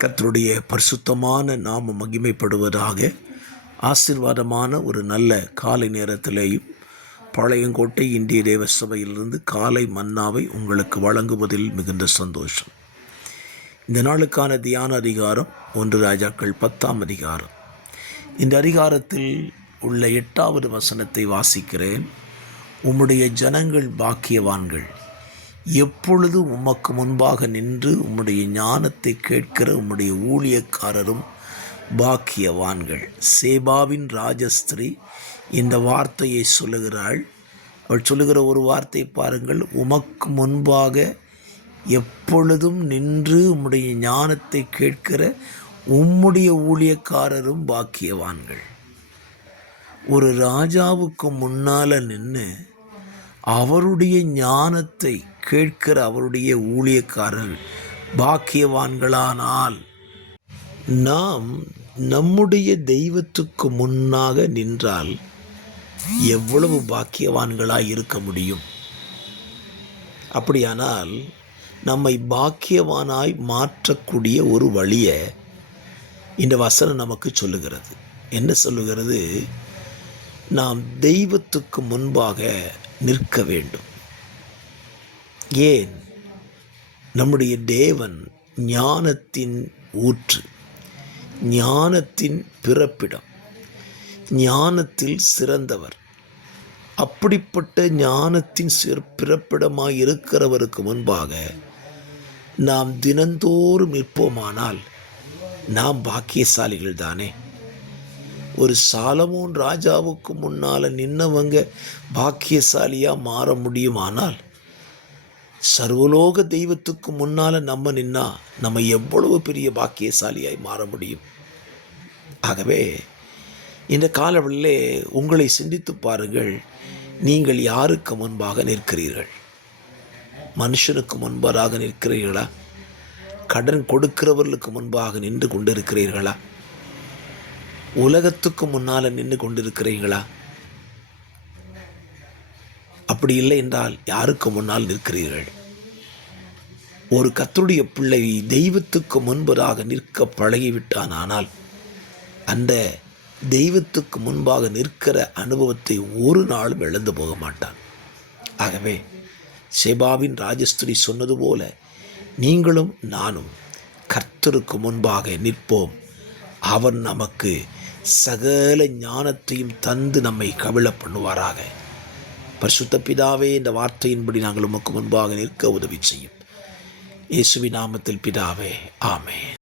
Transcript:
கர்த்தருடைய பரிசுத்தமான நாமம் மகிமைப்படுவதாக. ஆசீர்வாதமான ஒரு நல்ல காலை நேரத்திலேயும் பாளையங்கோட்டை இந்திய தேவ சபையிலிருந்து காலை மன்னாவை உங்களுக்கு வழங்குவதில் மிகுந்த சந்தோஷம். இந்த நாளுக்கான தியான அதிகாரம் 1 ராஜாக்கள் 10ஆம் அதிகாரம். இந்த அதிகாரத்தில் உள்ள 8வது வசனத்தை வாசிக்கிறேன். உம்முடைய ஜனங்கள் பாக்கியவான்கள், எப்பொழுது உமக்கு முன்பாக நின்று உம்முடைய ஞானத்தை கேட்கிற உம்முடைய ஊழியக்காரரும் பாக்கியவான்கள். சேபாவின் ராஜஸ்திரி இந்த வார்த்தையை சொல்லுகிறாள். அவள் சொல்லுகிற ஒரு வார்த்தை பாருங்கள். உமக்கு முன்பாக எப்பொழுதும் நின்று உம்முடைய ஞானத்தை கேட்கிற உம்முடைய ஊழியக்காரரும் பாக்கியவான்கள். ஒரு ராஜாவுக்கு முன்னால் நின்று அவருடைய ஞானத்தை கேட்கிற அவருடைய ஊழியக்காரர்கள் பாக்கியவான்களானால், நாம் நம்முடைய தெய்வத்துக்கு முன்னாக நின்றால் எவ்வளவு பாக்கியவான்களாய் இருக்க முடியும்? அப்படியானால் நம்மை பாக்கியவானாய் மாற்றக்கூடிய ஒரு வழியை இந்த வசனம் நமக்கு சொல்லுகிறது. என்ன சொல்லுகிறது? நாம் தெய்வத்துக்கு முன்பாக நிற்க வேண்டும். ஏன்? நம்முடைய தேவன் ஞானத்தின் ஊற்று, ஞானத்தின் பிறப்பிடம், ஞானத்தில் சிறந்தவர். அப்படிப்பட்ட ஞானத்தின் பிறப்பிடமாய் இருக்கிறவருக்கு முன்பாக நாம் தினந்தோறும் நிற்போமானால் நாம் பாக்கியசாலிகள் தானே. ஒரு சாலமோன் ராஜாவுக்கு முன்னால் நின்னவங்க பாக்கியசாலியாக மாற முடியுமானால், சர்வலோக தெய்வத்துக்கு முன்னால் நம்ம நின்னா நம்ம எவ்வளவு பெரிய பாக்கியசாலியாய் மாற முடியும்? ஆகவே இந்த காலவெளியிலே உங்களை சிந்தித்து பாருங்கள். நீங்கள் யாருக்கு முன்பாக நிற்கிறீர்கள்? மனுஷனுக்கு முன்பாக நிற்கிறீர்களா? கடன் கொடுக்கிறவர்களுக்கு முன்பாக நின்று கொண்டிருக்கிறீர்களா? உலகத்துக்கு முன்னால் நின்று கொண்டிருக்கிறீர்களா? அப்படி இல்லை என்றால் யாருக்கு முன்னால் நிற்கிறீர்கள்? ஒரு கர்த்தருடைய பிள்ளை தெய்வத்துக்கு முன்பதாக நிற்க பழகிவிட்டானால் அந்த தெய்வத்துக்கு முன்பாக நிற்கிற அனுபவத்தை ஒரு நாளும் இழந்து போக மாட்டான். ஆகவே சேபாவின் ராஜஸ்திரி சொன்னது போல நீங்களும் நானும் கர்த்தருக்கு முன்பாக நிற்போம். அவர் நமக்கு சகல ஞானத்தையும் தந்து நம்மை கவிழ பண்ணுவாராக. பரிசுத்த பிதாவே, இந்த வார்த்தையின்படி நாங்கள் உமக்கு முன்பாக நிற்க உதவி செய்யும். இயேசுவின் நாமத்தில் பிதாவே, ஆமென்.